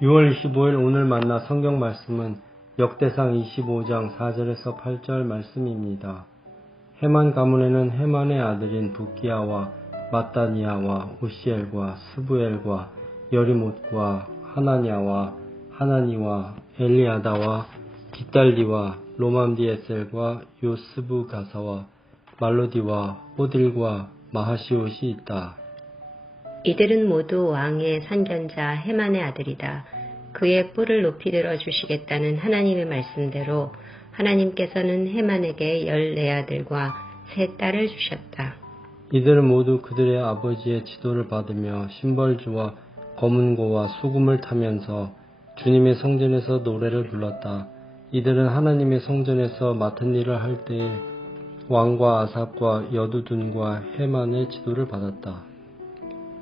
6월 25일 오늘 만나 성경 말씀은 역대상 25장 4절에서 8절 말씀입니다. 헤만 가문에는 헤만의 아들인 붓기야와 마따니야와 우시엘과 스부엘과 여리못과 하나냐와 하나니와 엘리아다와 깃달리와 로맘디에셀과 요스부가사와 말로디와 호딜과 마하시옷이 있다. 이들은 모두 왕의 상견자 헤만의 아들이다. 그의 뿔을 높이 들어주시겠다는 하나님의 말씀대로 하나님께서는 헤만에게 14아들과 3딸을 주셨다. 이들은 모두 그들의 아버지의 지도를 받으며 심벌주와 검은고와 수금을 타면서 주님의 성전에서 노래를 불렀다. 이들은 하나님의 성전에서 맡은 일을 할 때에 왕과 아삽과 여두둔과 헤만의 지도를 받았다.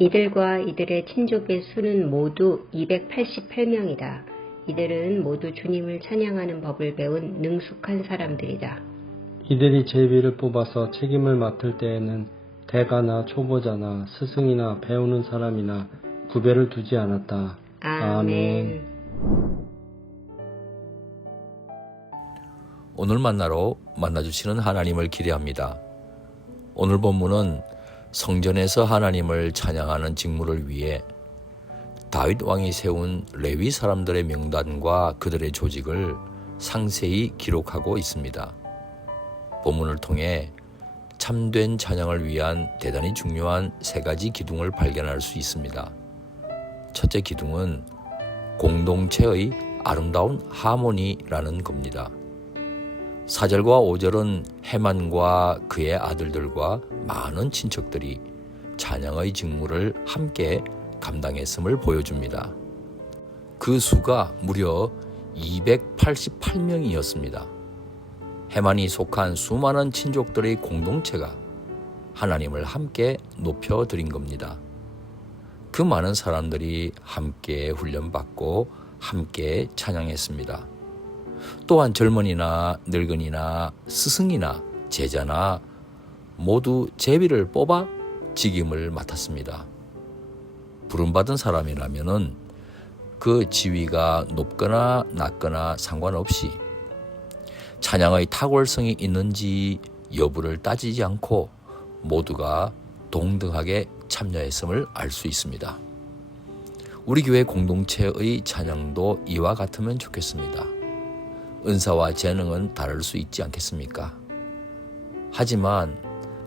이들과 이들의 친족의 수는 모두 288명이다. 이들은 모두 주님을 찬양하는 법을 배운 능숙한 사람들이다. 이들이 제비를 뽑아서 책임을 맡을 때에는 대가나 초보자나 스승이나 배우는 사람이나 구별을 두지 않았다. 아멘. 오늘 만나주시는 하나님을 기대합니다. 오늘 본문은 성전에서 하나님을 찬양하는 직무를 위해 다윗 왕이 세운 레위 사람들의 명단과 그들의 조직을 상세히 기록하고 있습니다. 본문을 통해 참된 찬양을 위한 대단히 중요한 3가지 기둥을 발견할 수 있습니다. 첫째 기둥은 공동체의 아름다운 하모니라는 겁니다. 4절과 5절은 헤만과 그의 아들들과 많은 친척들이 찬양의 직무를 함께 감당했음을 보여줍니다. 그 수가 무려 288명이었습니다. 헤만이 속한 수많은 친족들의 공동체가 하나님을 함께 높여드린 겁니다. 그 많은 사람들이 함께 훈련받고 함께 찬양했습니다. 또한 젊은이나 늙은이나 스승이나 제자나 모두 제비를 뽑아 직임을 맡았습니다. 부름받은 사람이라면은 그 지위가 높거나 낮거나 상관없이 찬양의 탁월성이 있는지 여부를 따지지 않고 모두가 동등하게 참여했음을 알 수 있습니다. 우리 교회 공동체의 찬양도 이와 같으면 좋겠습니다. 은사와 재능은 다를 수 있지 않겠습니까? 하지만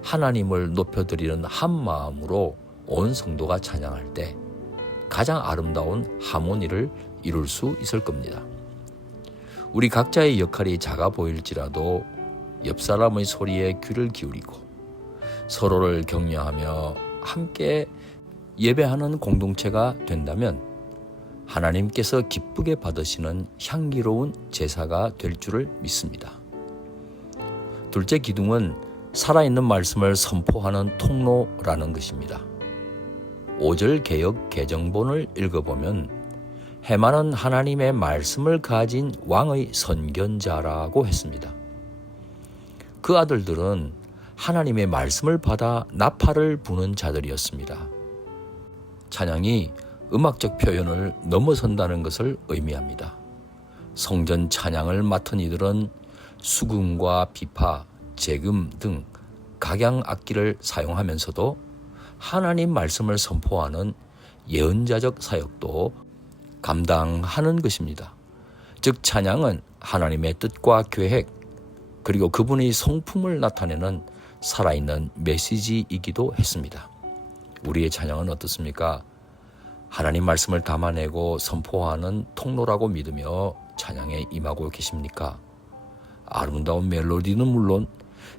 하나님을 높여드리는 한 마음으로 온 성도가 찬양할 때 가장 아름다운 하모니를 이룰 수 있을 겁니다. 우리 각자의 역할이 작아 보일지라도 옆 사람의 소리에 귀를 기울이고 서로를 격려하며 함께 예배하는 공동체가 된다면 하나님께서 기쁘게 받으시는 향기로운 제사가 될 줄을 믿습니다. 둘째 기둥은 살아있는 말씀을 선포하는 통로라는 것입니다. 5절 개역 개정본을 읽어보면 헤만은 하나님의 말씀을 가진 왕의 선견자라고 했습니다. 그 아들들은 하나님의 말씀을 받아 나팔을 부는 자들이었습니다. 찬양이 음악적 표현을 넘어선다는 것을 의미합니다. 성전 찬양을 맡은 이들은 수금과 비파, 재금 등 각양 악기를 사용하면서도 하나님 말씀을 선포하는 예언자적 사역도 감당하는 것입니다. 즉 찬양은 하나님의 뜻과 계획 그리고 그분의 성품을 나타내는 살아있는 메시지이기도 했습니다. 우리의 찬양은 어떻습니까? 하나님 말씀을 담아내고 선포하는 통로라고 믿으며 찬양에 임하고 계십니까? 아름다운 멜로디는 물론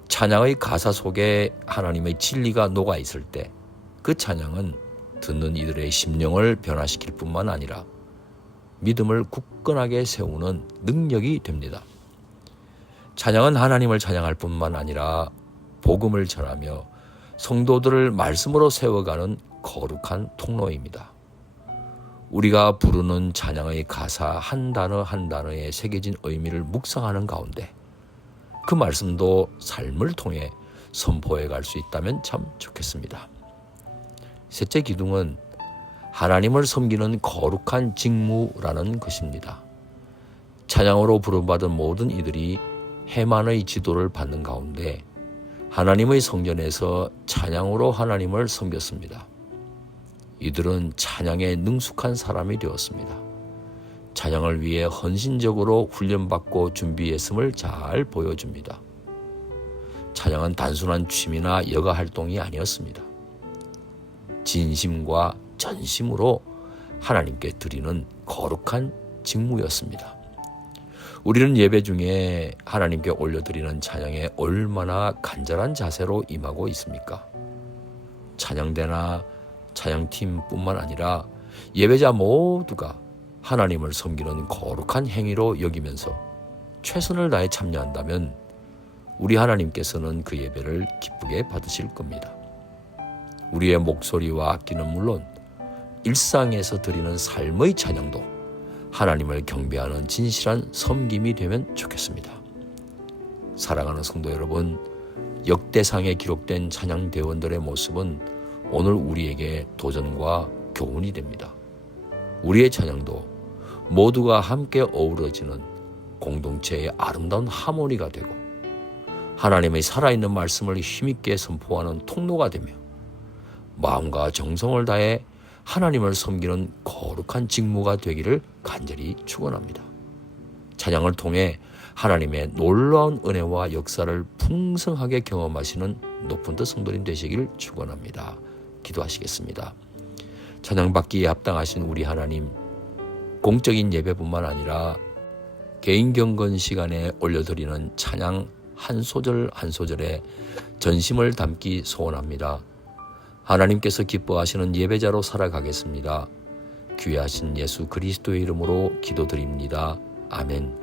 찬양의 가사 속에 하나님의 진리가 녹아 있을 때 그 찬양은 듣는 이들의 심령을 변화시킬 뿐만 아니라 믿음을 굳건하게 세우는 능력이 됩니다. 찬양은 하나님을 찬양할 뿐만 아니라 복음을 전하며 성도들을 말씀으로 세워가는 거룩한 통로입니다. 우리가 부르는 찬양의 가사 한 단어 한 단어에 새겨진 의미를 묵상하는 가운데 그 말씀도 삶을 통해 선포해 갈 수 있다면 참 좋겠습니다. 셋째 기둥은 하나님을 섬기는 거룩한 직무라는 것입니다. 찬양으로 부름받은 모든 이들이 해만의 지도를 받는 가운데 하나님의 성전에서 찬양으로 하나님을 섬겼습니다. 이들은 찬양에 능숙한 사람이 되었습니다. 찬양을 위해 헌신적으로 훈련받고 준비했음을 잘 보여줍니다. 찬양은 단순한 취미나 여가 활동이 아니었습니다. 진심과 전심으로 하나님께 드리는 거룩한 직무였습니다. 우리는 예배 중에 하나님께 올려드리는 찬양에 얼마나 간절한 자세로 임하고 있습니까? 찬양대나 찬양팀뿐만 아니라 예배자 모두가 하나님을 섬기는 거룩한 행위로 여기면서 최선을 다해 참여한다면 우리 하나님께서는 그 예배를 기쁘게 받으실 겁니다. 우리의 목소리와 악기는 물론 일상에서 드리는 삶의 찬양도 하나님을 경배하는 진실한 섬김이 되면 좋겠습니다. 사랑하는 성도 여러분, 역대상에 기록된 찬양대원들의 모습은 오늘 우리에게 도전과 교훈이 됩니다. 우리의 찬양도 모두가 함께 어우러지는 공동체의 아름다운 하모니가 되고 하나님의 살아있는 말씀을 힘있게 선포하는 통로가 되며 마음과 정성을 다해 하나님을 섬기는 거룩한 직무가 되기를 간절히 축원합니다. 찬양을 통해 하나님의 놀라운 은혜와 역사를 풍성하게 경험하시는 높은 뜻 성도님 되시길 축원합니다. 기도하시겠습니다. 찬양받기에 합당하신 우리 하나님, 공적인 예배뿐만 아니라 개인 경건 시간에 올려드리는 찬양 한 소절 한 소절에 전심을 담기 소원합니다. 하나님께서 기뻐하시는 예배자로 살아가겠습니다. 귀하신 예수 그리스도의 이름으로 기도드립니다. 아멘.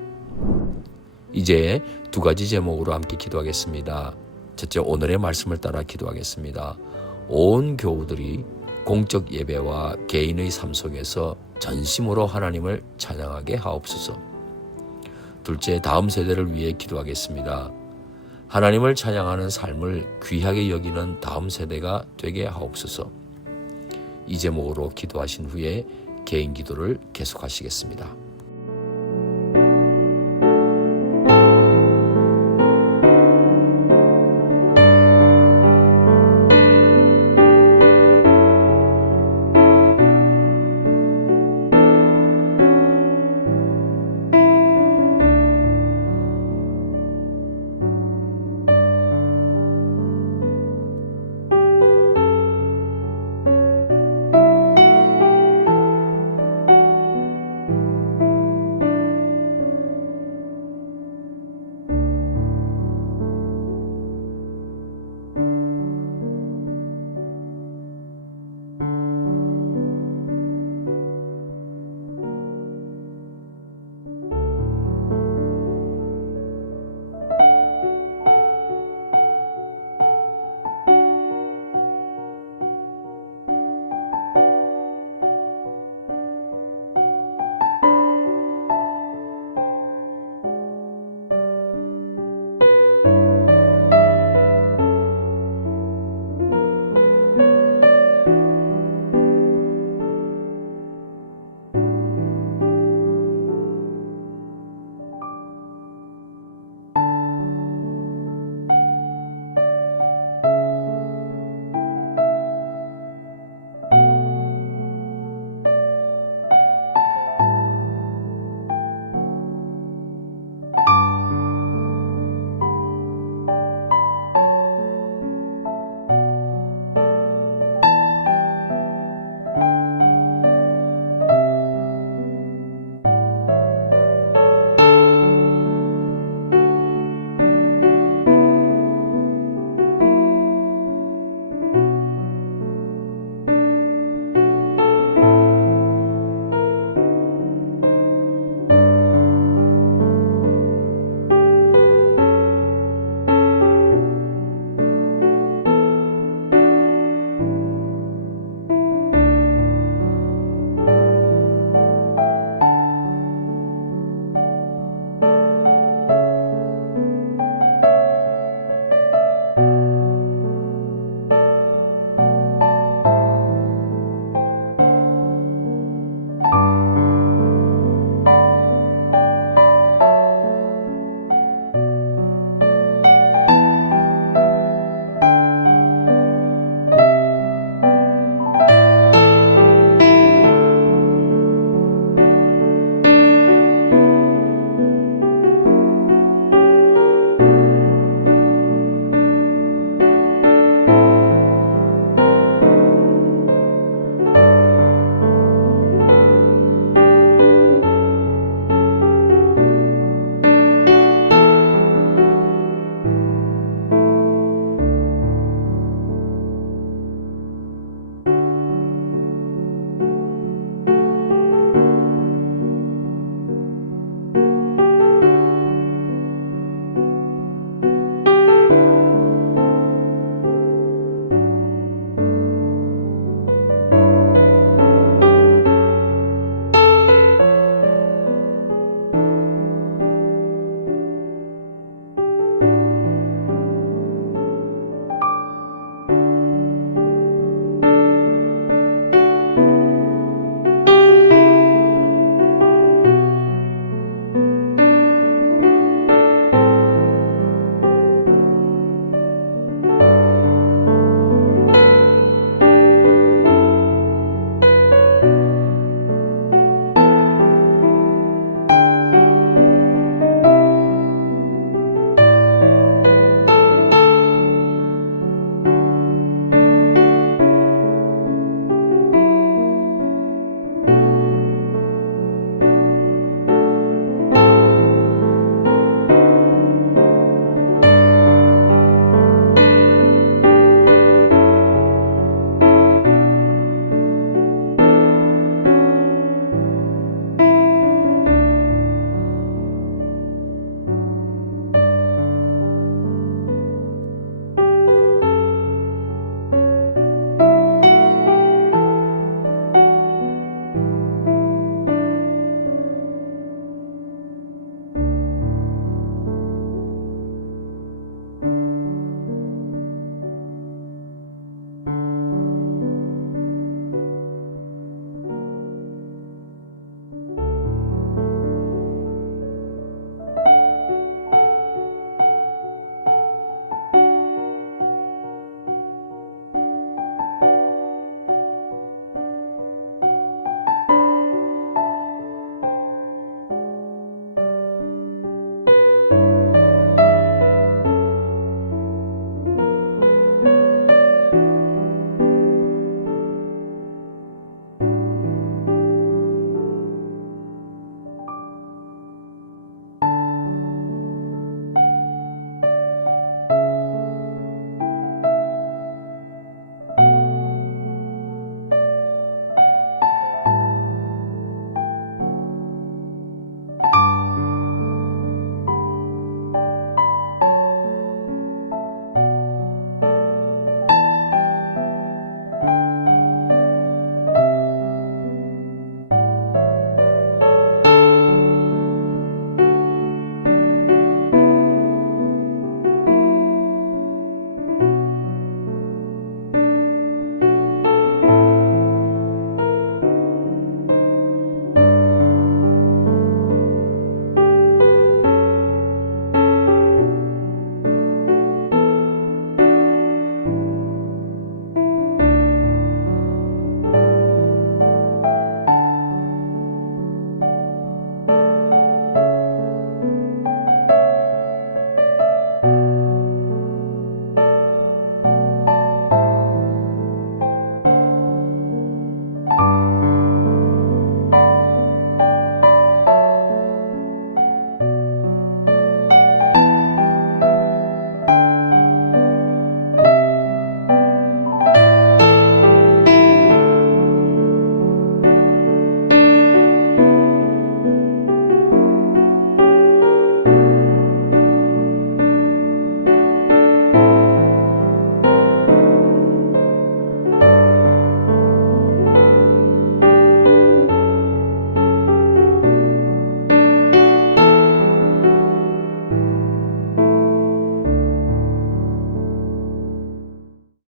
이제 두 가지 제목으로 함께 기도하겠습니다. 첫째, 오늘의 말씀을 따라 기도하겠습니다. 온 교우들이 공적 예배와 개인의 삶 속에서 전심으로 하나님을 찬양하게 하옵소서. 둘째, 다음 세대를 위해 기도하겠습니다. 하나님을 찬양하는 삶을 귀하게 여기는 다음 세대가 되게 하옵소서. 이 제목으로 기도하신 후에 개인 기도를 계속하시겠습니다.